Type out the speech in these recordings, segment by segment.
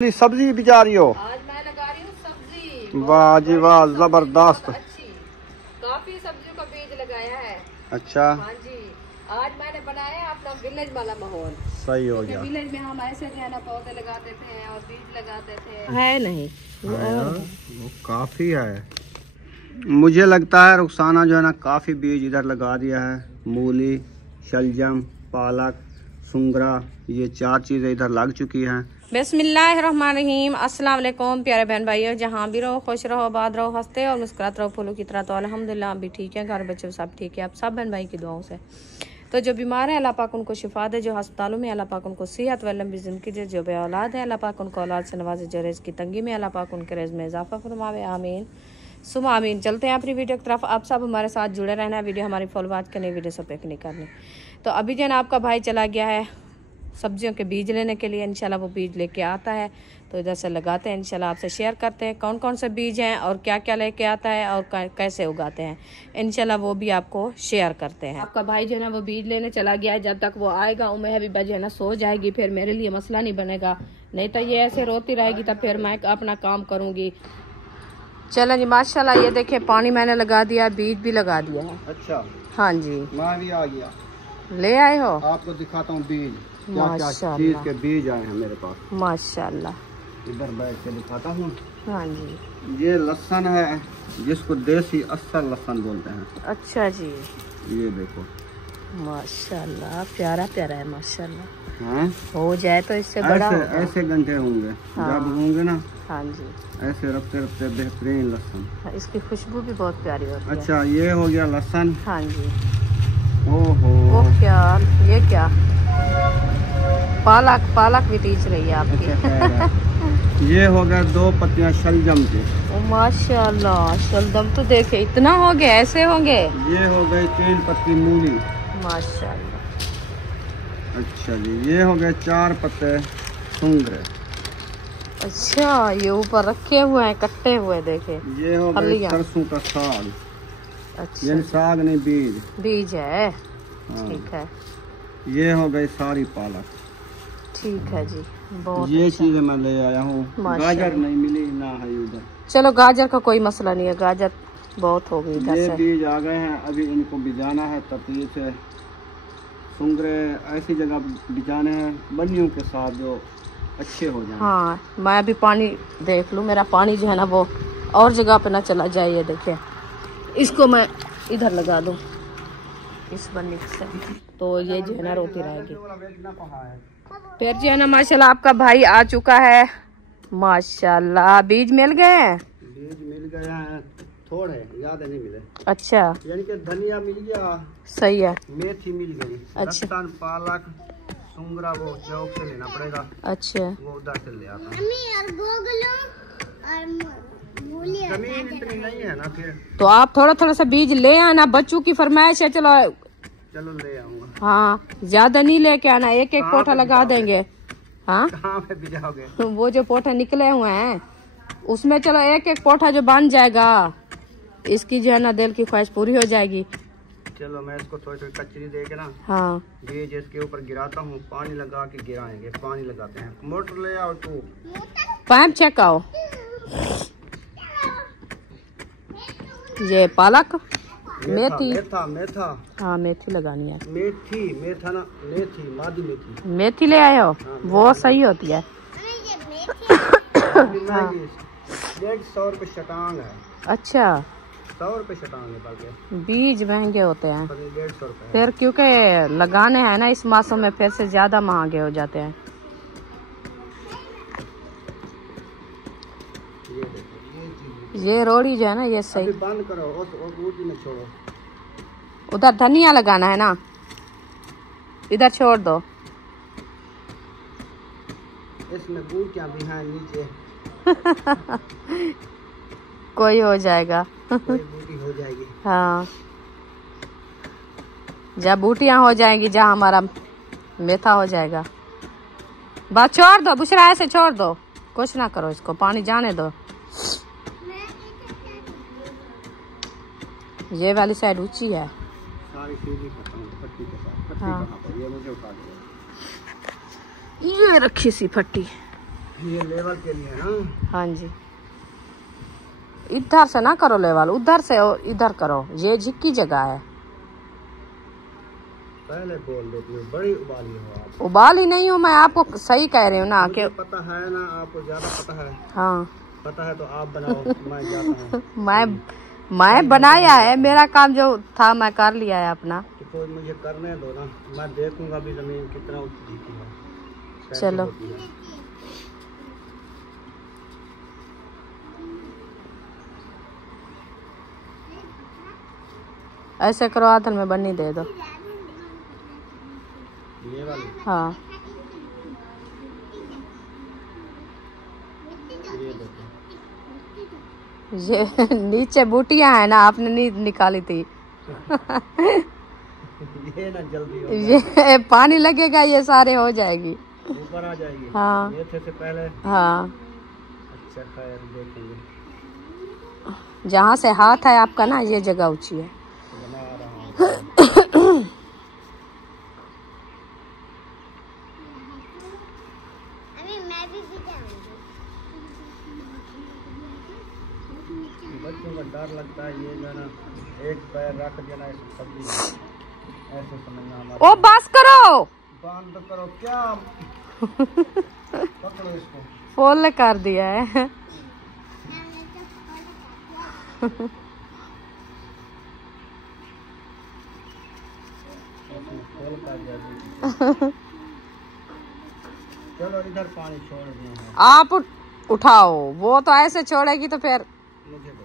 सब्जी बिजा रही हो? आज मैं लगा रही हूँ सब्जी। वाह जी वाह, जबरदस्त। अच्छी काफी सब्जियों का बीज लगाया है। अच्छा, हाँ जी, आज मैंने बनाया अपना विलेज वाला माहौल। सही हो गया। विलेज में हम ऐसे जो है ना पौधे लगाते थे और बीज लगाते थे। है नहीं वो काफी है। मुझे लगता है रुखसाना जो है ना काफी बीज इधर लगा दिया है। मूली, शलजम, पालक, सुंगरा, ये 4 चीजें इधर लग चुकी हैं। बिस्मिल्लाहिर्रहमानिर्रहीम। अस्सलाम वालेकुम प्यारे बहन भाइयों, जहाँ भी रहो खुश रहो, आबाद रहो, हंसते और मुस्कुराते रहो फूलों की तरह। तो अल्हम्दुलिल्लाह हम भी ठीक है, घर बच्चे सब ठीक है, आप सब बहन भाई की दुआओं से। तो जो बीमार है अल्लाह पाक उनको शिफा दे, जो अस्पतालों में अल्लाह पाक उनको सेहत व लंबी ज़िंदगी दे, जो बे औलाद है अल्लाह पाक उनको औलाद से नवाजे, जो रिज़्क़ की तंगी में अल्लाह पाक उनके रिज़्क़ में इजाफा फरमावे, आमीन सुमा आमीन। चलते हैं अपनी वीडियो की तरफ। आप सब हमारे साथ जुड़े रहना है, वीडियो हमारी फॉलो वाच करनी, वीडियो से पिक नहीं करनी। तो अभी जो है ना आपका भाई चला गया है सब्जियों के बीज लेने के लिए। इंशाल्लाह वो बीज लेके आता है तो इधर से लगाते हैं। इंशाल्लाह आपसे शेयर करते हैं कौन कौन से बीज हैं और क्या क्या लेके आता है और कैसे उगाते हैं। इंशाल्लाह वो भी आपको शेयर करते हैं। आपका भाई जो है ना वो बीज लेने चला गया है। जब तक वो आएगा उम्र हबीबा जो है ना सो जाएगी, फिर मेरे लिए मसला नहीं बनेगा। नहीं तो ये ऐसे रोती रहेगी तब फिर मैं अपना काम करूँगी। चलो जी, माशाल्लाह ये देखे पानी मैंने लगा दिया, बीज भी लगा दिया है। अच्छा, हाँ जी, मैं भी आ गया। ले आए हो? आपको दिखाता हूँ बीज, क्या क्या माशाल्लाह चीज के बीज आए हैं मेरे पास। माशाल्लाह, इधर बैठ के दिखाता हूँ। हाँ जी, ये लहसुन है जिसको देसी असल लहसुन बोलते हैं। अच्छा जी, ये देखो माशाल्लाह प्यारा प्यारा है माशाल्लाह। हैं? हो जाए तो इससे बड़ा ऐसे होगा। ऐसे घंटे होंगे। हाँ। जब होंगे ना हाँ जी, ऐसे रखते रखते बेहतरीन लहसुन। हाँ, इसकी खुशबू भी बहुत प्यारी होती है। अच्छा, ये हो गया लहसुन। हाँ जी, ओहो, वो क्या, ये क्या पालक, पालक भी टीच रही है आपकी। अच्छा, खैर है। ये हो गया 2 पत्तियां शलजम की। ओ माशाल्लाह, शलजम तो देखे इतना हो गया, ऐसे होंगे। ये हो गई 3 पत्ती मूली। माशाल्लाह, अच्छा जी, ये हो गए 4 पत्ते सुंगरे। अच्छा ये ऊपर रखे हुए हैं कट्टे हुए देखे। ये हो गए फलियां। सरसों का साग। अच्छा ये साग नहीं, बीज। बीज है, हाँ। ठीक है, ये हो गई सारी पालक। ठीक है जी, बहुत ये अच्छा। चीजें मैं ले आया हूँ। माशाल्लाह। गाजर नहीं मिली ना है उधर। चलो गाजर का कोई मसला नहीं है, गाजर बहुत हो गई इधर ये से। बीज आ गए हैं, अभी इनको बिजाना है तपीर से। सुंगरे ऐसी जगह बिजाने हैं बन्नियों के साथ जो अच्छे हो जाएं। हाँ, मैं अभी पानी देख लूँ, मेरा पानी जो है ना वो और जगह पे ना चला जाए। ये देखिए, इसको मैं इधर लगा दूँ इस बन्नी से, तो ये जो है ना रोती रहेगी। फिर जो है ना माशाल्लाह आपका भाई आ चुका है। माशाल्लाह बीज मिल गए हैं? बीज मिल गए हैं, थोड़े ज्यादा नहीं मिले। अच्छा, यानी कि धनिया मिल गया, सही है। मेथी मिल गई। अच्छा। लहसुन, पालक, सुंगरा वो चौक से लेना पड़ेगा, अच्छा, वो उधर से ले आता हूं। जमीन इतनी नहीं है ना, फिर तो आप थोड़ा थोड़ा सा बीज ले आना, बच्चों की फरमाइश है। चलो चलो ले आऊंगा। हाँ, ज्यादा नहीं लेके आना, एक एक पोठा लगा देंगे। हाँ, कहाँ पे बिजाओगे? वो जो पोठा निकले हुए हैं उसमें चलो एक एक पोठा जो बन जाएगा, इसकी जो है ना दिल की ख्वाहिश पूरी हो जाएगी। चलो मैं इसको थोड़ी थोड़ी कचरी दे के ना हाँ, बीज इसके ऊपर गिराता हूँ, पानी लगा के गिराएंगे। पानी लगाते हैं, मोटर ले आओ तू। पाइप चेक आओ। ये पालक, मेथी, मेथा मेथा, हाँ मेथी लगानी है। मेथी, मेथा ना मेथी, मादी मेथी। मेथी ले आए हो? वो सही होती है। हाँ। 150 रुपये शटांग है। अच्छा, 100 रुपये शटांग है, बल्कि बीज महंगे होते हैं 150 रुपये। फिर, क्योंकि लगाने हैं ना इस मौसम में, फिर से ज्यादा महंगे हो जाते हैं। ये देखो, ये रोड़ी जो है ना ये सही। अभी बंद करो और ऊटी में छोड़ो। उधर धनिया लगाना है ना, इधर छोड़ दो। इसमें बूटियां भी हैं नीचे। कोई हो जाएगा। कोई बूटी हो जाएगी। हाँ, जब बूटियां हो जाएंगी, जहाँ हमारा मेथा हो जाएगा। बस छोड़ दो, बुशरा ऐसे छोड़ दो, कुछ ना करो, इसको पानी जाने दो। ये वाली साइड ऊंची है। सारी सीधी करता हूं पट्टी के साथ। पट्टी हाँ। कहां पर? ये मुझे उठा दो। ये रखी सी फट्टी। ये लेवल के लिए ना। हाँ जी, इधर से ना करो लेवल, उधर से और इधर करो, ये झिक्की जगह है। पहले बोल देती हूँ, बड़ी उबाली हो आप। उबाल ही नहीं हूँ मैं, आपको सही कह रही हूँ ना कि पता है ना, आपको ज्यादा पता है। हाँ पता है तो आप बनाओ, मैं जाता हूँ। मैं बनाया है, मेरा काम जो था मैं कर लिया है अपना। तो मुझे करने दो ना, मैं देखूंगा अभी जमीन कितना ऊंची है। चलो ऐसे करो, आधन में बन्नी दे दो। ये वाली? हाँ ये नीचे बूटियां है ना, आपने नहीं निकाली थी। ये ना जल्दी हो ये पानी लगेगा, ये सारे हो जाएगी, ऊपर आ जाएगी। हाँ ये से पहले। हाँ अच्छा खैर देखेंगे। जहाँ से हाथ है आपका ना, ये जगह ऊंची है। बना रहा हूँ। बच्चों का डर लगता है, ये जो ना एक पैर रख देना सब्जी ऐसे समझना हमारा। ओ बस करो, बंद करो क्या। पकड़ो इसको। फुल कर दिया है। चलो इधर पानी छोड़ दिए। आप उठाओ, वो तो ऐसे छोड़ेगी तो फिर मुझे दो।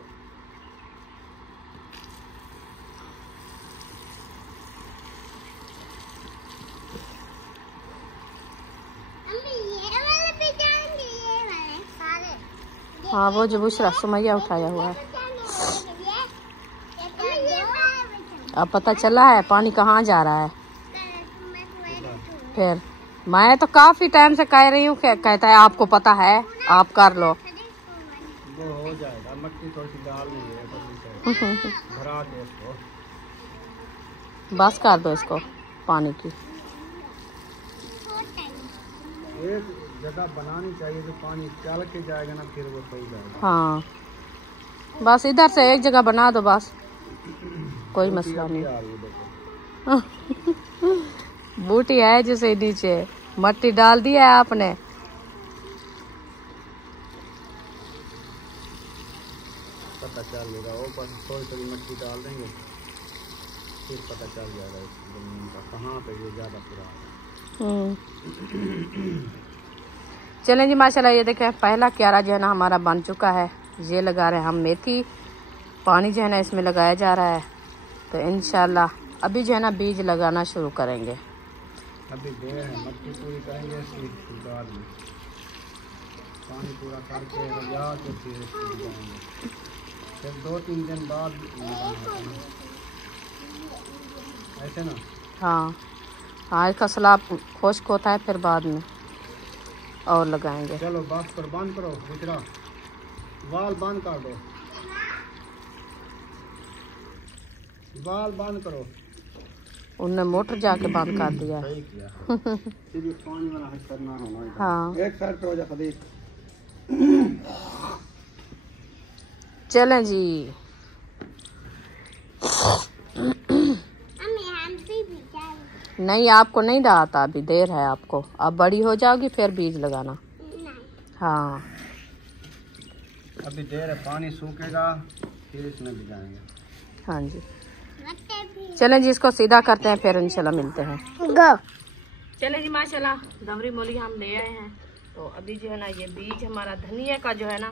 हाँ वो जो बुशरा सुमैया उठाया हुआ है। अब पता चला है पानी कहाँ जा रहा है। फिर मैं तो काफी टाइम से कह रही हूँ, कहता है आपको पता है, आप कर लो। वो हो जाएगा, मट्टी थोड़ी सी डालनी है, भरा दे इसको। बस कर दो इसको पानी की। एक जगह बनानी चाहिए जो पानी चल के जाएगा ना, फिर वो सही जाएगा। हाँ बस इधर से एक जगह बना दो, बस कोई मसला नहीं। बूटी है जिसे नीचे मट्टी डाल दिया है आपने। पता चलेगा, वो बस थोड़ी थोड़ी मट्टी डाल देंगे, फिर पता चल जाएगा इस जमीन का कहाँ पे ये ज्यादा पुराना। चलें जी माशाल्लाह, ये देखें पहला क्यारा जो है ना हमारा बन चुका है। ये लगा रहे हैं हम मेथी, पानी जो है ना इसमें लगाया जा रहा है। तो इंशाल्लाह अभी जो है ना बीज लगाना शुरू करेंगे। अभी देर है, मट्टी पूरी करेंगे इसकी, बाद में पानी पूरा करके लगा के फिर इसको लगाएंगे। फिर 2-3 दिन बाद ऐसे ना। हाँ हाँ, इसका सलाब खुश्क होता है, फिर बाद में और लगाएंगे। चलो बस कर, बंद करो, दूसरा वाल बंद कर दो, वाल बंद करो। उनने मोटर जाके बंद कर दिया। सही किया। पानी वाला करना होना। हाँ एक साइड पे हो जा खदी। चलें जी। नहीं आपको नहीं डालता, अभी देर है आपको, अब बड़ी हो जाओगी फिर बीज लगाना। हाँ अभी देर है, पानी सूखेगा फिर इसमें भिजाएंगे। हाँ जी चलें जी, इसको सीधा करते हैं, फिर इंशाल्लाह मिलते हैं। चलें जी माशाल्लाह, दमरी मूली हम ले आए हैं। तो अभी जो है ना ये बीज हमारा धनिया का जो है ना,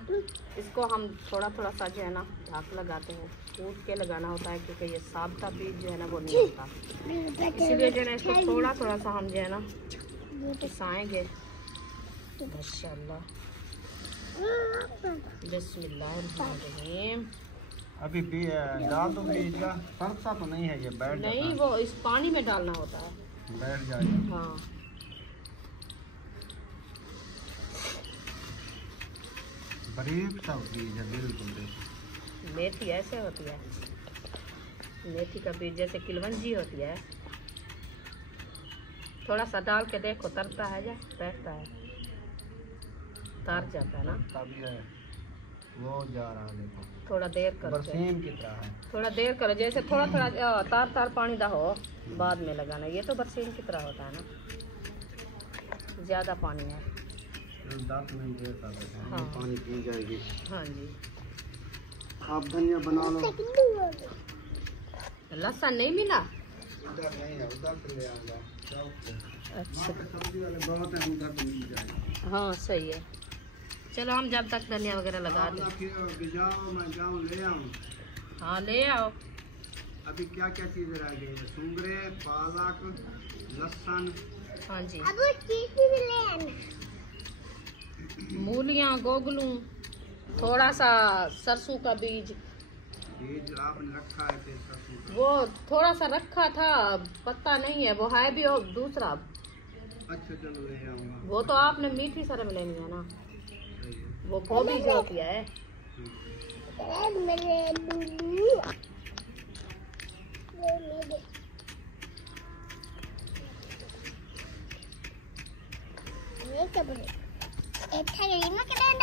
इसको हम थोड़ा थोड़ा सा जो है ना ढाक लगाते हैं, कूट के लगाना होता है, क्योंकि ये साबता बीज जो है ना वो नहीं होता, इसीलिए जो है ना इसको थोड़ा थोड़ा सा हम जो है ना पिसाएंगे। माशाल्लाह, बिस्मिल्लाहिर्रहमानिर्रहीम। अभी डाल दो बीज का, सरसा तो नहीं है ये, बैठ नहीं वो इस पानी में डालना होता है, बैठ जाएगा। हाँ बारीक सा बीज है बिल्कुल। मेथी ऐसे होती है, मेथी का बीज जैसे किलवंजी होती है। थोड़ा सा डाल के देखो, तरता है या बैठता है। तार जाता है ना, तभी है वो जा रहा है। देखो थोड़ा देर करो, बरसीम की तरह है। थोड़ा देर करो, जैसे थोड़ा थोड़ा तार तार पानी दा हो बाद में लगाना। ये तो बरसीम की तरह होता है ना, ज़्यादा पानी है। 10 मिनट देर तक हाँ पानी पी जाएगी। हाँ जी। आप धनिया बना लो। लहसुन नहीं मिला? उधर नहीं है, उधर से ले आऊंगा। अच्छा सब्जी वाले बहुत हैं, उधर से मिल जाएगा। हाँ सही है। चलो हम जब तक धनिया वगैरह लगा दें। जाओ मैं जाऊँ ले आऊँ। हाँ ले आओ। अभी क्या क्या चीज़ें रह गई है? सुंगरे, पालक, लहसुन। हाँ जी। मूलियाँ, गोगलू, थोड़ा सा सरसों का बीज आपने रखा है फिर सरसों का? वो थोड़ा सा रखा था, पत्ता नहीं है, वो है भी और दूसरा। अच्छा चलो ले आऊंगा। वो तो आपने मीठी सरम लेनी है ना, वो गोभी जो किया है।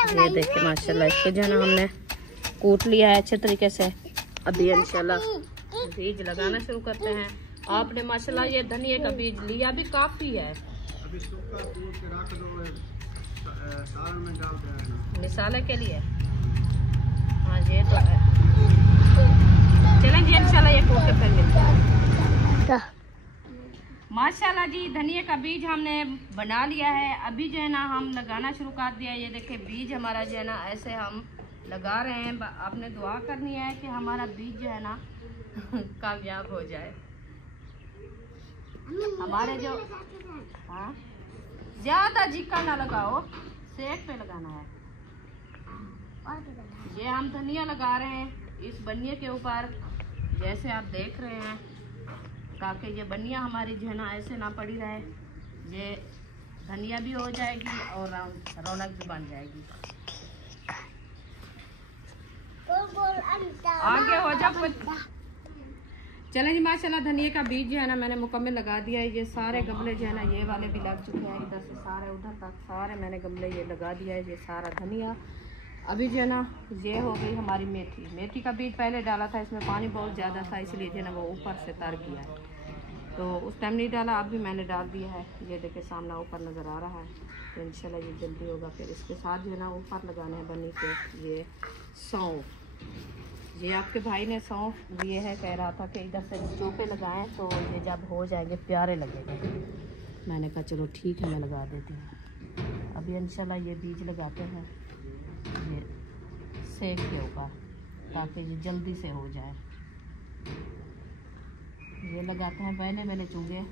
ये देखिए माशाल्लाह, इसको जो है ना हमने कूट लिया है अच्छे तरीके से। अभी इंशाल्लाह बीज लगाना शुरू करते हैं। आपने माशाल्लाह ये धनिया का बीज लिया भी काफी है। अभी सूखा कूट के रख दो, सालन में डाल देना मिसाले के लिए। हाँ ये तो है। चलें जी इंशाल्लाह ये कूट के फिर मिलते हैं। माशाल्लाह जी धनिया का बीज हमने बना लिया है। अभी जो है ना हम लगाना शुरू कर दिया। ये देखिए बीज हमारा जो है ना ऐसे हम लगा रहे हैं। आपने दुआ करनी है कि हमारा बीज जो है ना कामयाब हो जाए। हमारे जो हाँ ज़्यादा जिक्का ना लगाओ, सेक पे लगाना है। ये हम धनिया लगा रहे हैं इस बनिए के ऊपर, जैसे आप देख रहे हैं, ताकि ये बनिया हमारी जो है ना ऐसे ना पड़ी रहे। ये धनिया भी हो जाएगी और रौनक भी बन जाएगी। आगे हो जा। चलें जी माशाल्लाह धनिया का बीज जो है ना मैंने मुकम्मल लगा दिया है। ये सारे गमले जो है ना ये वाले भी लग चुके हैं, इधर से सारे उधर तक सारे मैंने गमले ये लगा दिया है। ये सारा धनिया। अभी जो है ना ये हो गई हमारी मेथी। मेथी का बीज पहले डाला था, इसमें पानी बहुत ज़्यादा था इसलिए जो है ना वो ऊपर से तर गया है, तो उस टाइम नहीं डाला। अब भी मैंने डाल दिया है। ये देखिए सामने ऊपर नज़र आ रहा है, तो इंशाल्लाह ये जल्दी होगा। फिर इसके साथ जो है ना ऊपर लगाने हैं बनी के ये सौंफ। ये आपके भाई ने सौंफ ये है, कह रहा था कि इधर से चोपे लगाएं तो ये जब हो जाएंगे प्यारे लगेंगे। मैंने कहा चलो ठीक है मैं लगा देती हूँ। अभी इंशाल्लाह ये बीज लगाते हैं ये सेक के ऊपर, ताकि ये जल्दी से हो जाए। ये लगाते हैं पहले चुंगे,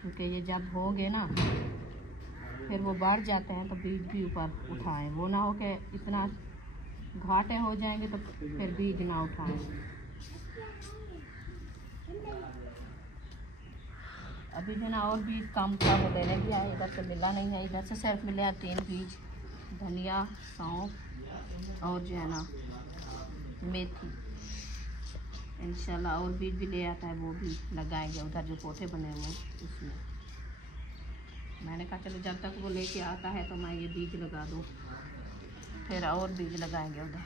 क्योंकि ये जब होंगे ना फिर वो बढ़ जाते हैं तो बीज भी ऊपर उठाएं। वो ना हो कि इतना घाटे हो जाएंगे तो फिर बीज ना उठाएं। अभी जो ना और बीज कम का वो लेने दिया है, इधर से मिला नहीं है। इधर से सिर्फ मिले हैं 3 बीज, धनिया, सौंफ और जो है ना मेथी। इंशाल्लाह और बीज भी ले आता है वो भी लगाएंगे उधर जो पौधे बने हुए हैं उसमें। मैंने कहा चलो जब तक वो लेके आता है तो मैं ये बीज लगा दूँ, फिर और बीज लगाएंगे उधर।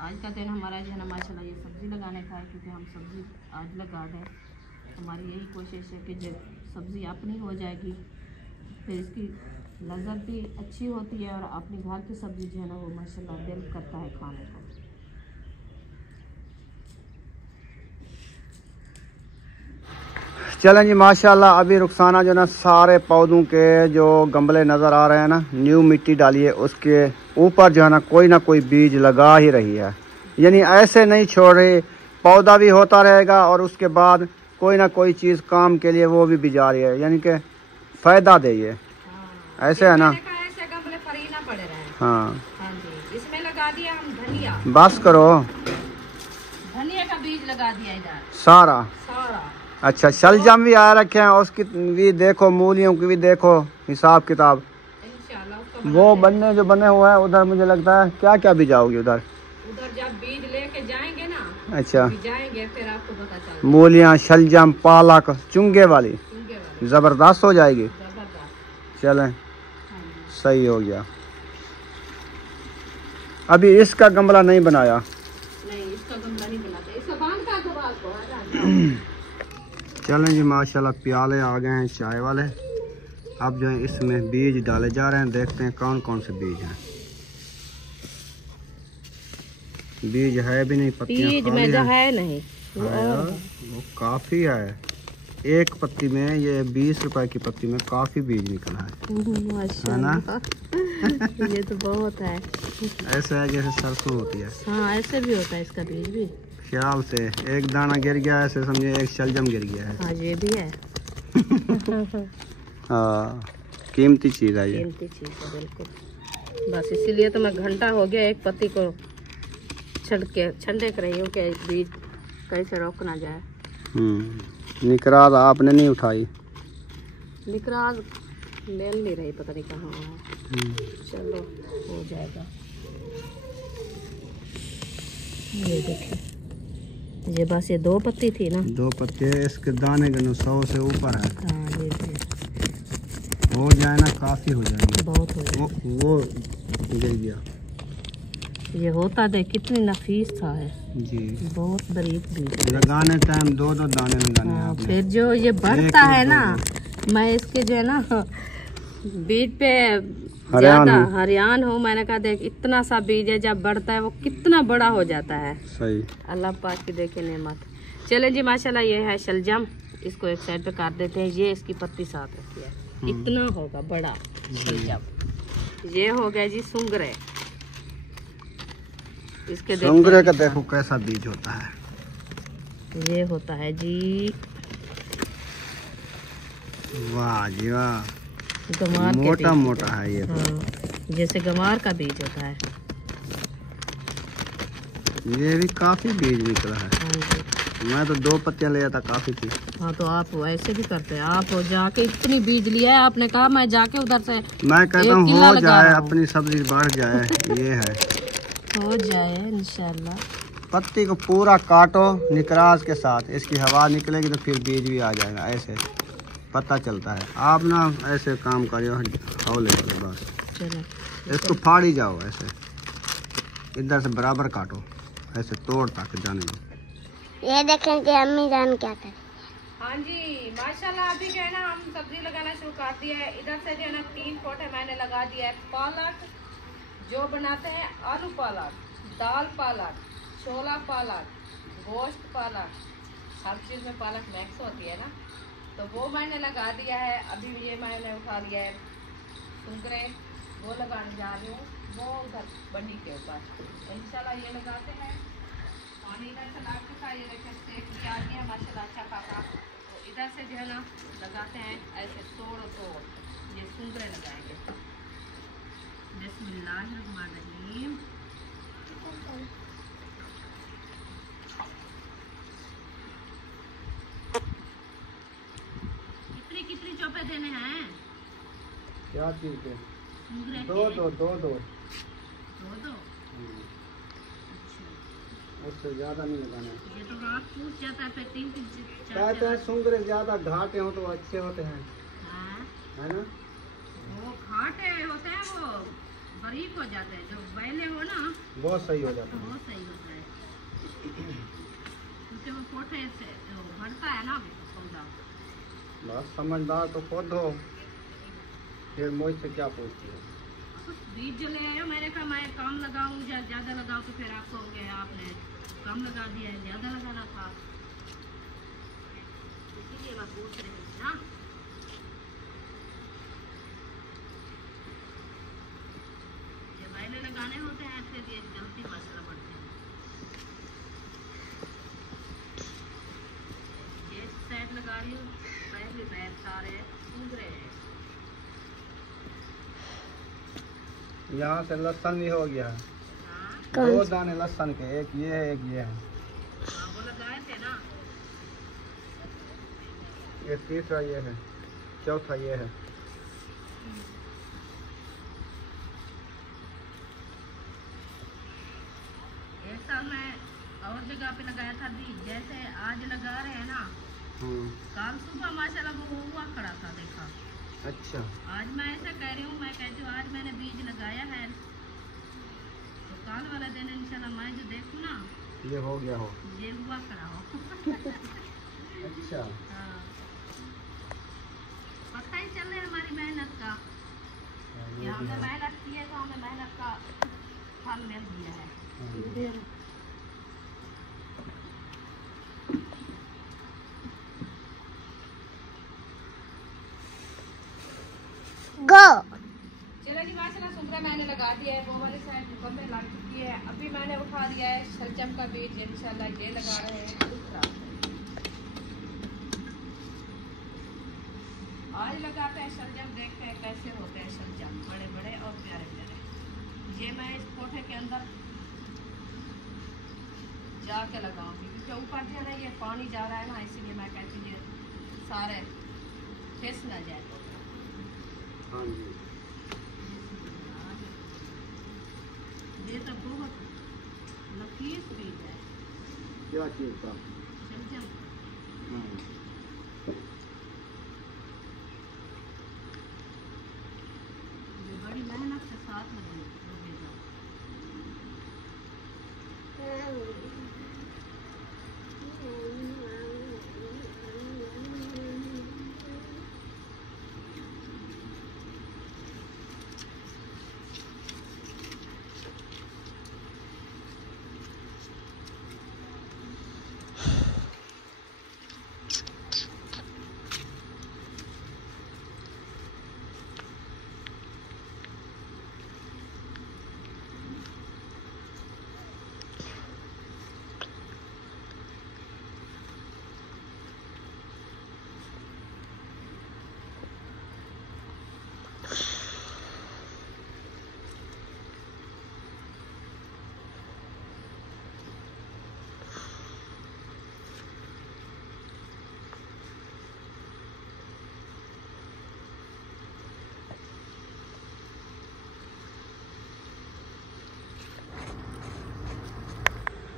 आज का दिन हमारा जो है ना माशाल्लाह ये सब्ज़ी लगाने का है, क्योंकि हम सब्ज़ी आज लगा दें। हमारी यही कोशिश है कि जब सब्ज़ी अपनी हो जाएगी फिर इसकी लज़्ज़त भी अच्छी होती है, और अपनी घर की सब्ज़ी जो है ना वो माशाल्लाह दिल करता है खाने को। चलें जी माशाल्लाह। अभी रुखसाना जो ना सारे पौधों के जो गमले नज़र आ रहे हैं ना, न्यू मिट्टी डालिए उसके ऊपर जो है ना कोई बीज लगा ही रही है। यानी ऐसे नहीं छोड़ रही, पौधा भी होता रहेगा और उसके बाद कोई ना कोई चीज़ काम के लिए वो भी बिजा रही है, यानी कि फ़ायदा दे ये। ऐसे है ना, ऐसे गमले पर ही ना पड़े रहे। हाँ हाँ जी। इसमें लगा दिया हम धनिया, बस करो। धनिया का बीज लगा दिया इधर सारा। अच्छा शलजम भी आ रखे हैं, उसकी भी देखो, मूलियों की भी देखो हिसाब किताब। इंशाल्लाह वो बनने जो बने हुए हैं उधर, मुझे लगता है क्या क्या बिजाओगी उधर जब बीज लेके जाएंगे ना। अच्छा जाएंगे फिर आपको पता चलेगा। मूलियाँ, शलजम, पालक, चुंगे वाली चुंगे वाली ज़बरदस्त हो जाएगी। जबरदस्त। चलें सही हो गया। अभी इसका गमला नहीं बनाया। नहीं, इसका गमला नहीं बनाते, इसका बांध का दो आपको। चलें जी, माशाल्लाह प्याले आ गए हैं चाय वाले। अब जो है इसमें बीज डाले जा रहे हैं, देखते हैं कौन कौन से बीज हैं। बीज है भी नहीं, पत्तियां बीज में जो है नहीं, वो काफी है। एक पत्ती में, ये 20 रुपए की पत्ती में काफी बीज निकला है ना। ये तो बहुत है। ऐसा है जैसे सरसों होती है। हाँ, ऐसे भी होता है इसका बीज भी। ख्याल से एक दाना गिर गया, ऐसे समझे एक शलजम गिर गया है। हाँ, ये भी है। हाँ, कीमती चीज है ये। कीमती चीज है बिल्कुल। बस इसीलिए तो मैं घंटा हो गया एक पत्ती को छंडे कर रही हूँ कि बीज कैसे रोक ना जाए। निकराज आपने नहीं उठाई? निकराज मिल नहीं रही, पता नहीं कहाँ है। चलो हो जाएगा। ये देखिए, ये बस ये 2 पत्ती थी ना। 2 पत्ते, इसके दाने के 100 से ऊपर है। हाँ, ये हो जाए ना, काफी हो जाएगी। बहुत हो जाएगी। वो गिर गया। ये होता दे कितनी नफीस था है जी, बहुत बारीक बीज। लगाने टाइम 2-2 दाने लगाने हैं आपने। फिर जो ये बढ़ता है ना, मैं इसके जो है ना बीज पे ज्यादा हरियान हूँ। मैंने कहा देख, इतना सा बीज है, जब बढ़ता है वो कितना बड़ा हो जाता है। सही, अल्लाह पाक की देखे नेमत। चले जी, माशाल्लाह ये है शलजम, इसको एक साइड पे काट देते हैं। ये इसकी पत्ती साथ रखी है, इतना होगा बड़ा शलजम। ये हो गया जी सुंगरे। इसके सुंगरे का देखो कैसा बीज होता है। ये होता है जी, वाह जी वाह, गमार मोटा मोटा है ये। हाँ, जैसे गमार का बीज होता है। ये भी काफी बीज निकला है। हाँ, मैं तो 2 पत्तियां लिया था, काफी थी। हाँ, तो आप ऐसे भी करते हैं। आप जाके इतनी बीज लिया है, आपने कहा मैं जाके उधर से मैं कहता हूँ हो जाए, अपनी सब्जी बढ़ जाए। ये है, हो जाए इंशाल्लाह। पत्ती को पूरा काटो निकराज के साथ, इसकी हवा निकलेगी तो फिर बीज भी आ जाएगा। ऐसे पता चलता है। आप ना ऐसे काम करियो, हौले हौले बस। चलो, इसको फाड़ी जाओ, ऐसे इधर से बराबर काटो, ऐसे तोड़ तक जाने दो। ये देखें कि अम्मी जान क्या कर। हाँ जी, माशाल्लाह अभी जो है ना हम सब्जी लगाना शुरू कर दिया है। इधर से जो है ना 3 पोटे मैंने लगा दिया है। पालक जो बनाते हैं, आलू पालक, दाल पालक, छोला पालक, गोश्त पालक, हर चीज़ में पालक मिक्स होती है ना, तो वो मैंने लगा दिया है। अभी ये मैंने उठा लिया है सुंगरे, वो लगाने जा रही हूँ, वो उधर बनी के ऊपर इंशाल्लाह ये लगाते हैं। और इधर से लाख का ये देखिए आ गया माशाल्लाह अच्छा खासा। तो इधर से जो है ना लगाते हैं ऐसे तोड़ ये सुंगरे लगाएंगे। बिस्मिल्लाहिर्रहमानिर्रहीम। कितनी चौपे देने हैं? क्या चीज के? सुंगरे 2-2 अच्छा, उससे ज्यादा नहीं लगाना। ये तो हाथ टूट जाता है, फिर 3-3 कहते हैं सुंगरे ज्यादा घाटे हो तो अच्छे होते हैं, है ना। वो घाटे होते हैं, वो बारीक हो जाते हैं। जो बैले हो ना, बहुत सही हो जाता है। बहुत सही होता है, क्योंकि वो पोटे से भरता है ना पौधा। बस समझदार तो खुद हो, फिर मुझसे क्या पूछती है। बीज जो ले आया, मैंने कहा मैं कम लगाऊं या ज्यादा लगाऊं, तो फिर आपको हो गया आपने कम लगा दिया है, ज्यादा लगाना था, इसीलिए मैं पूछ रही हूँ ना। ये बैले लगाने होते हैं, फिर ये जल्दी मसला बढ़ते हैं। ये साइड लगा रही हूँ, पहले पैर सारे सूख रहे हैं। यहाँ से लहसुन भी हो गया है। 2 दाने लहसुन के, एक ये है, एक ये है। वो लगाए थे ना। ये तीसरा ये है, चौथा ये है। एक साल मैं और जगह पे लगाया था बीज, जैसे आज लगा रहे हैं ना, कल सुबह माशाल्लाह वो हुआ खड़ा था, देखा अच्छा, आज मैं ऐसा कह रही हूँ, मैं कहती हूँ आज मैंने बीज लगाया है तो कल वाला दिन इंशाल्लाह मैं जो देखूँ ना ये हो गया हो। ये हुआ करा हो। अच्छा, हाँ, पता ही चल रहा है हमारी मेहनत का, कि हमने मेहनत की है तो हमें मेहनत का फल मिल गया है। गो चलो जी माशाल्लाह सुंदरा मैंने लगा दिया है, वो वाली साइड मुकम्मल लग चुकी है। अभी मैंने उठा दिया है शलजम का बीज, इंशाल्लाह ये लगा रहे हैं दूसरा। आज लगाते हैं शलजम, देखते हैं कैसे होते हैं शलजम, बड़े बड़े और प्यारे प्यारे। ये मैं इस कोठे के अंदर जाके लगाऊंगी क्योंकि ऊपर जो है ना ये पानी जा रहा है ना, इसीलिए मैं कहती हूँ ये सारे फिस ना जाए। हाँ जी, ये तो बहुत नफीस बीज है क्या चीज का? शलजम। हाँ। ये बड़ी मेहनत के साथ लगेगा।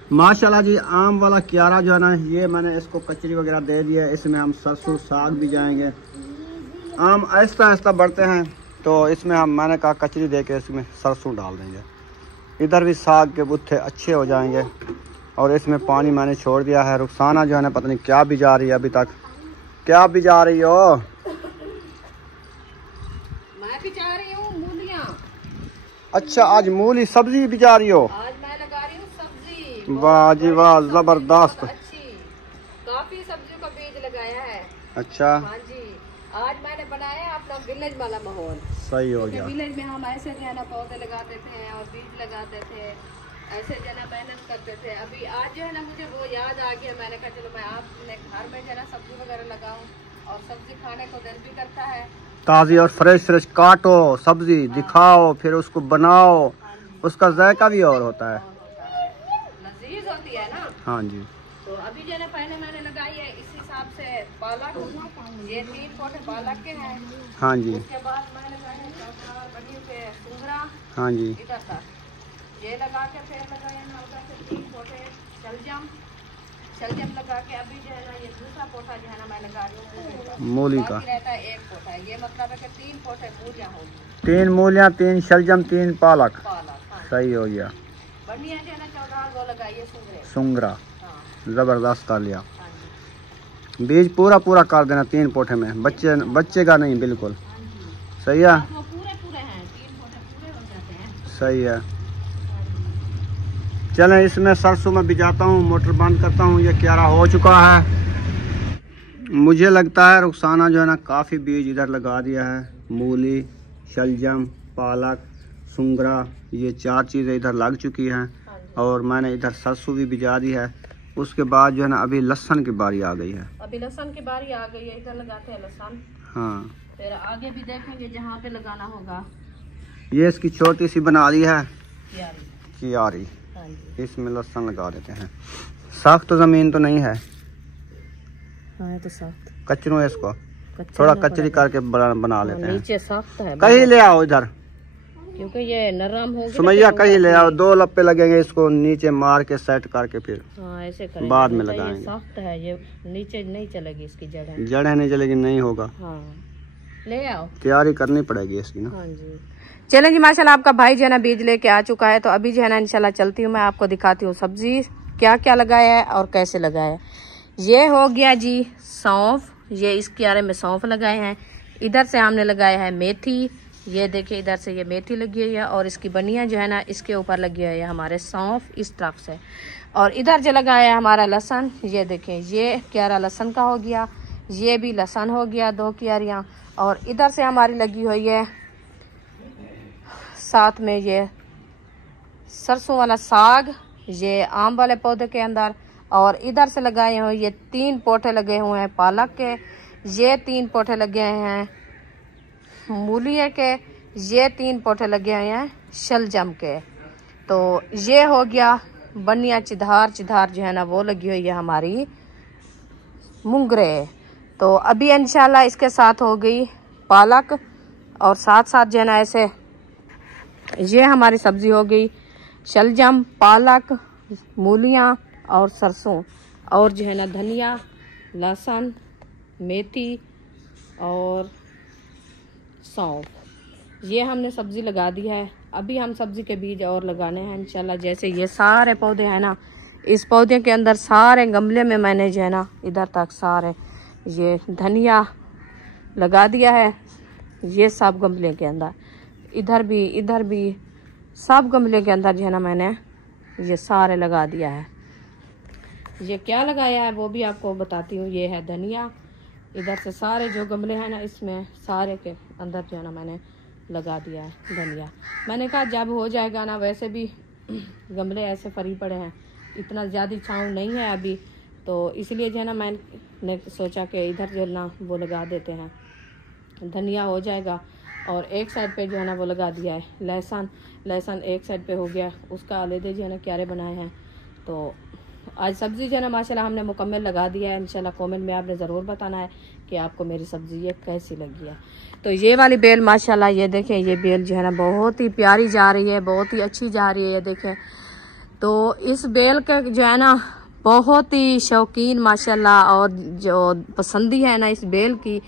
माशाल्लाह जी, आम वाला क्यारा जो है ना, ये मैंने इसको कचरी वगैरह दे दिया है। इसमें हम सरसों साग भी जाएंगे। आम आहिस्ता आहिस्ता बढ़ते हैं तो इसमें मैंने कहा कचरी दे के इसमें सरसों डाल देंगे। इधर भी साग के बुत्थे अच्छे हो जाएंगे। और इसमें पानी मैंने छोड़ दिया है। रुखसाना जो है ना पता नहीं क्या बिजा रही है अभी तक। क्या बिजा रही हो? मैं बिजा रही हूँ मूलियाँ। अच्छा, आज मूली सब्जी बिजा रही हो? आज मैं लगा रही हूँ सब्जी। वाह जी वाह, जबरदस्त। अच्छी काफी सब्जियों का बीज लगाया है। अच्छा, हाँ जी, आज मैंने बनाया अपना विलेज वाला माहौल। सही हो गया। विलेज में हम ऐसे जो है ना पौधे लगाते थे और बीज लगाते थे, ऐसे जो है ना मेहनत करते थे। अभी आज जो है ना मुझे वो याद आ गया, मैंने कहा चलो मैं अपने घर में जो है ना सब्जी वगैरह लगाऊं, और सब्जी खाने को दिल भी करता है। ताज़ी और फ्रेश काटो सब्जी, दिखाओ, फिर उसको बनाओ, उसका जायका भी और होता है, लजीज होती है ना। हाँ जी। तो अभी जो है ना पहले मैंने लगाई है इस हिसाब से पालक, ये 3 पौधे पालक के हैं। हाँ जी। उसके बाद मैं लगाया बड़ी पे सुंगरा, हाँ जी। इधर तक ये लगा के फिर लगाया ना उधर से 3 पौधे शलजम लगा के अभी जो है ना ये दूसरा पौधा जो है ना मैं लगा रही हूँ मूली का। रहता है 1 पौधा, ये मतलब है कि 3 पौधे मूलियाँ होगी। 3 मूलियाँ, 3 शलजम, 3 पालक। हाँ। सही हो गया। बढ़िया जो है ना 14 गो लगाइए सुंगरा। हाँ। जबरदस्त कर लिया। हाँ जी। बीज पूरा पूरा कर देना 3 पोठे में, बच्चे का नहीं, बिल्कुल सही है। वो पूरे हैं, 3 पौधे पूरे हो जाते हैं। सही है। चलें, इसमें सरसों में भिजाता हूँ, मोटर बंद करता हूँ। ये क्यारा हो चुका है। मुझे लगता है रुखसाना जो है ना काफ़ी बीज इधर लगा दिया है। मूली, शलजम, पालक, सुंगरा, ये 4 चीज़ें इधर लग चुकी हैं। और मैंने इधर सरसों भी भिजा दी है। उसके बाद जो है ना अभी लहसुन की बारी आ गई है। अभी लहसुन की बारी आ गई है, इधर लगाते हैं लहसुन। हाँ, फिर आगे भी देखेंगे जहाँ पे लगाना होगा। ये इसकी छोटी सी बना दी है क्यारी। क्यारी, इसमें लहसुन लगा देते हैं। सख्त तो ज़मीन तो नहीं है, हाँ तो सख्त कचरू है, इसको थोड़ा कचरी करके बना लेते हैं। नीचे सख्त है, कहीं ले आओ इधर, क्योंकि ये नरम हो गया। सुमैया कहीं ले आओ, 2 लप्पे लगेंगे, इसको नीचे मार के सेट करके फिर हाँ ऐसे करेंगे। बाद में ये लगाएंगे। सख्त है, ये नीचे नहीं चलेगी, इसकी जड़ें जड़ें नहीं चलेगी, नहीं होगा। हाँ ले आओ, तैयारी करनी पड़ेगी इसकी ना। हाँ जी। चलें जी, माशाल्लाह आपका भाई जो है ना बीज लेके आ चुका है। तो अभी जो है ना इंशाल्लाह चलती हूँ, मैं आपको दिखाती हूँ सब्जी क्या क्या लगाया है और कैसे लगाया है। ये हो गया जी सौंफ, ये इस क्यारे में सौंफ लगाए हैं। इधर से हमने लगाया है मेथी, ये देखिए इधर से ये मेथी लगी हुई है और इसकी बनियाँ जो है ना इसके ऊपर लगी हुई है हमारे सौंफ इस तरफ से। और इधर जो लगाया है हमारा लहसुन, ये देखें ये क्यारा लहसुन का हो गया, ये भी लहसुन हो गया 2 क्यारियाँ। और इधर से हमारी लगी हुई है साथ में ये सरसों वाला साग, ये आम वाले पौधे के अंदर। और इधर से लगाए हुए ये 3 पोटे लगे हुए हैं पालक के, ये 3 पोटे लगे हैं मूली के, ये 3 पोटे लगे हुए हैं शलजम के। तो ये हो गया बनिया चिधार जो है ना वो लगी हुई है हमारी मुंगरे। तो अभी इंशाल्लाह इसके साथ हो गई पालक और साथ साथ जो है ना ऐसे ये हमारी सब्जी हो गई शलजम, पालक, मूलियाँ और सरसों और जो है ना धनिया, लहसुन, मेथी और सौंफ, ये हमने सब्जी लगा दी है। अभी हम सब्जी के बीज और लगाने हैं इंशाल्लाह। जैसे ये सारे पौधे हैं ना, इस पौधे के अंदर सारे गमले में मैंने जो है ना इधर तक सारे ये धनिया लगा दिया है, ये सब गमले के अंदर, इधर भी सब गमले के अंदर जो है ना मैंने ये सारे लगा दिया है। ये क्या लगाया है वो भी आपको बताती हूँ। ये है धनिया, इधर से सारे जो गमले हैं ना इसमें सारे के अंदर जो है ना मैंने लगा दिया है धनिया। मैंने कहा जब हो जाएगा ना, वैसे भी गमले ऐसे फरी पड़े हैं, इतना ज़्यादा छाँव नहीं है अभी, तो इसलिए जो है ना मैंने सोचा कि इधर जो है ना वो लगा देते हैं, धनिया हो जाएगा। और एक साइड पे जो है ना वो लगा दिया है लहसुन एक साइड पे हो गया, उसका आलेदे जो है ना क्यारे बनाए हैं। तो आज सब्ज़ी जो है ना माशाल्लाह हमने मुकम्मल लगा दिया है। इंशाल्लाह कमेंट में आपने ज़रूर बताना है कि आपको मेरी सब्ज़ी ये कैसी लगी है। तो ये वाली बेल माशाल्लाह ये देखें, ये बेल जो है ना बहुत ही प्यारी जा रही है, बहुत ही अच्छी जा रही है, ये देखें। तो इस बेल के जो है ना बहुत ही शौकीन माशाल्लाह और जो पसंदी है ना इस बेल की,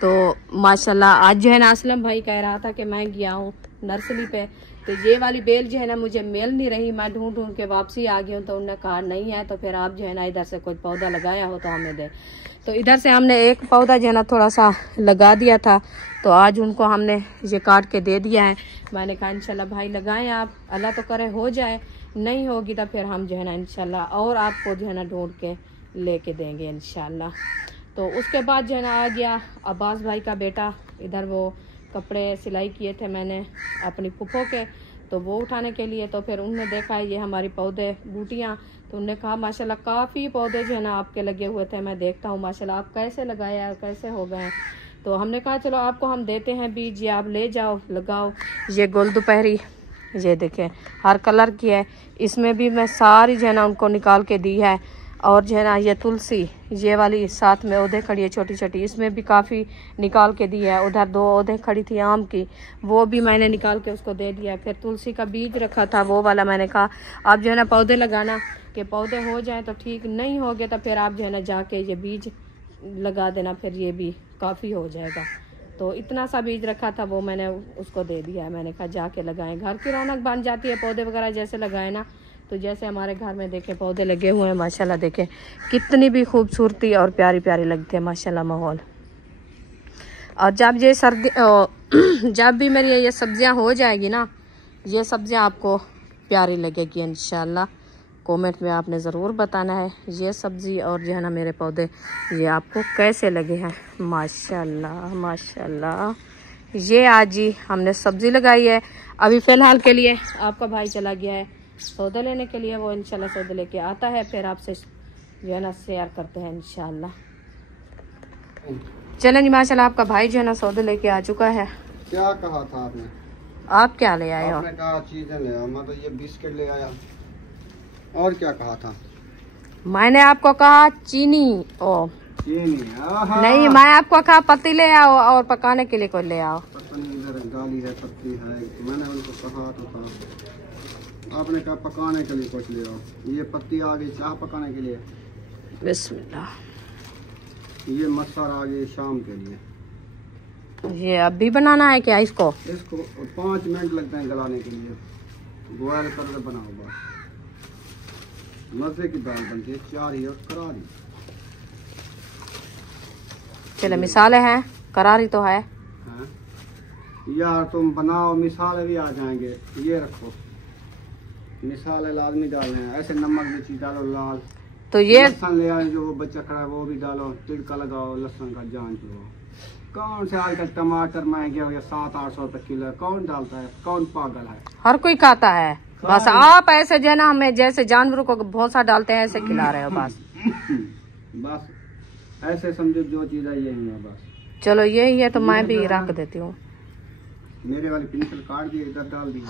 तो माशाल्लाह आज जो है ना असलम भाई कह रहा था कि मैं गया हूँ नर्सरी पे, तो ये वाली बेल जो है ना मुझे मिल नहीं रही, मैं ढूंढ के वापसी आ गई हूँ। तो उन्होंने कहा नहीं है, तो फिर आप जो है ना इधर से कोई पौधा लगाया हो तो हमें दे। तो इधर से हमने एक पौधा जो है ना थोड़ा सा लगा दिया था, तो आज उनको हमने ये काट के दे दिया है। मैंने कहा इंशाल्लाह भाई लगाएं आप, अल्लाह तो करे हो जाए, नहीं होगी तो फिर हम जो है ना इंशाल्लाह और आपको जो है ना ढूंढ के लेके देंगे इंशाल्लाह। तो उसके बाद जो है ना आ गया अब्बास भाई का बेटा, इधर वो कपड़े सिलाई किए थे मैंने अपनी फूफो के, तो वो उठाने के लिए। तो फिर उन्होंने देखा ये हमारी पौधे बूटियाँ, तो उन्होंने कहा माशाल्लाह काफ़ी पौधे जो है ना आपके लगे हुए थे, मैं देखता हूँ माशाल्लाह आप कैसे लगाए हैं, कैसे हो गए हैं। तो हमने कहा चलो आपको हम देते हैं बीज, ये आप ले जाओ लगाओ। ये गुल दोपहरी ये देखें हर कलर की है, इसमें भी मैं सारी जो है ना उनको निकाल के दी है। और जो है ना ये तुलसी ये वाली साथ में ओधे खड़ी है छोटी छोटी, इसमें भी काफ़ी निकाल के दी है। उधर 2 ओधे खड़ी थी आम की, वो भी मैंने निकाल के उसको दे दिया। फिर तुलसी का बीज रखा था वो वाला, मैंने कहा आप जो है ना पौधे लगाना, कि पौधे हो जाएं तो ठीक, नहीं हो गए तो फिर आप जो है ना जाके ये बीज लगा देना, फिर ये भी काफ़ी हो जाएगा। तो इतना सा बीज रखा था वो मैंने उसको दे दिया है। मैंने कहा जाके लगाएं, घर की रौनक बन जाती है पौधे वगैरह जैसे लगाए ना। तो जैसे हमारे घर में देखें पौधे लगे हुए हैं माशाल्लाह, देखें कितनी भी खूबसूरती और प्यारी प्यारी लगती है माशाल्लाह माहौल। और जब ये सर्दी जब भी मेरी ये सब्जियां हो जाएगी ना, ये सब्जियां आपको प्यारी लगेगी इंशाल्लाह। कमेंट में आपने ज़रूर बताना है ये सब्ज़ी और जो है ना मेरे पौधे ये आपको कैसे लगे हैं। माशाल्लाह माशाल्लाह। ये आज जी हमने सब्ज़ी लगाई है। अभी फ़िलहाल के लिए आपका भाई चला गया है सौदा लेने के लिए, वो इंशाल्लाह सौदा लेके आता है, फिर आपसे जो है ना शेयर करते हैं इंशाल्लाह। चलें जी माशाल्लाह आपका भाई जो है ना सौदा लेके आ चुका है। क्या कहा था आपने? आप क्या ले आए हो? आपने कहा चीजें ले आओ, मैं तो ये बिस्किट ले आया। और क्या कहा था? मैंने आपको कहा चीनी चीनी नहीं, मैं आपको कहा पत्ती ले आओ और पकाने के लिए कोई ले आओ। इधर गाली है, पत्ती है, मैंने उनको कहा तो था, आपने कहा पकाने के लिए कुछ ले आओ। ये पत्ती आ गई चाय पकाने के लिए, बिस्मिल्लाह। ये मसाला आ गई शाम के लिए। ये अब भी बनाना है क्या इसको? इसको 5 मिनट लगते हैं गलाने के लिए, बॉयल करके बनाओ बस। मजे की दाल बनती है, चारी और करारी। चलो मिसाले हैं, करारी तो है। हाँ? यार तुम बनाओ, मिसाले भी आ जाएंगे। ये रखो, मिसाले लाजमी डालने हैं। ऐसे नमक मिर्ची डालो लाल, तो ये लहसुन ले आए जो वो बच्चा खड़ा है वो भी डालो, तिड़का लगाओ लहसुन का। जान लो कौन से आजकल टमाटर महंगे हो गए, 700-800 रुपए किलो है। कौन डालता है, कौन पागल है? हर कोई खाता है, बस आप ऐसे जो है ना हमें जैसे जानवरों को भौंसा डालते हैं ऐसे खिला रहे हो बस। बस ऐसे समझो, जो चीज है यही है बस। चलो यही है तो मैं भी रख देती हूँ। मेरे वाली पेंसिल काट दी, इधर डाल दी।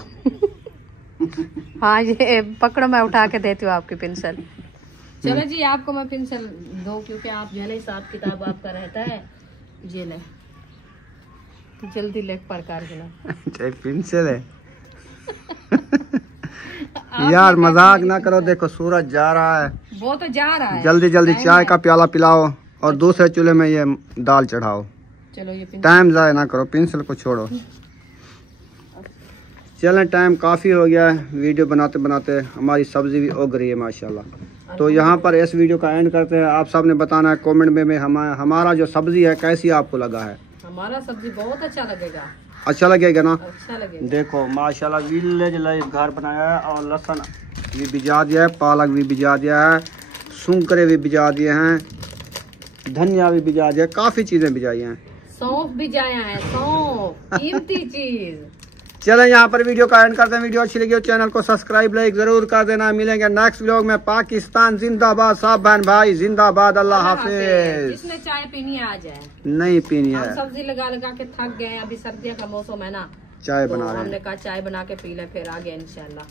हाँ ये पकड़ो, मैं उठा के देती हूँ आपकी पेंसिल। चलो जी, आपको मैं पेंसिल दो क्योंकि आप जो है ना हिसाब किताब आपका रहता है। ये ले, जल्दी लेख प्रकार के ना पेंसिल है। यार मजाक ना करो, देखो सूरज जा रहा है, वो तो जा रहा है। जल्दी जल्दी चाय का प्याला पिलाओ और दूसरे चूल्हे में ये दाल चढ़ाओ। चलो ये टाइम जाया ना करो, पेंसिल को छोड़ो। चलें, टाइम काफ़ी हो गया है। वीडियो बनाते बनाते हमारी सब्जी भी उग रही है माशाल्लाह। तो यहाँ पर इस वीडियो का एंड करते हैं। आप सब ने बताना है कमेंट में हमारा जो सब्जी है कैसी आपको लगा है। हमारा सब्जी बहुत अच्छा लगेगा। अच्छा लगेगा ना? अच्छा लगेगा। देखो माशाल्लाह विलेज लाइफ घर बनाया है, और लहसुन भी बिजा दिया है, पालक भी बिजा दिया है, सुंकरे भी बिजा दिए हैं, धनिया भी बिजा दिया, काफ़ी चीज़ें बिजाई हैं, सौंफ बिजाया है, सौंफ कीमती चीज। चलें यहाँ पर वीडियो का एंड करते हैं। वीडियो अच्छी लगी हो चैनल को सब्सक्राइब लाइक जरूर कर देना। मिलेंगे नेक्स्ट व्लॉग में। पाकिस्तान जिंदाबाद, सब बहन भाई जिंदाबाद। अल्लाह हाफिज। जिसने चाय पीनी है आ जाए। नहीं पीनी है, सब्जी लगा लगा के थक गए, अभी सर्दियों का मौसम है ना, चाय बना रहे हैं। हमने कहा चाय बना के पी ले, फिर आ गए इंशाल्लाह।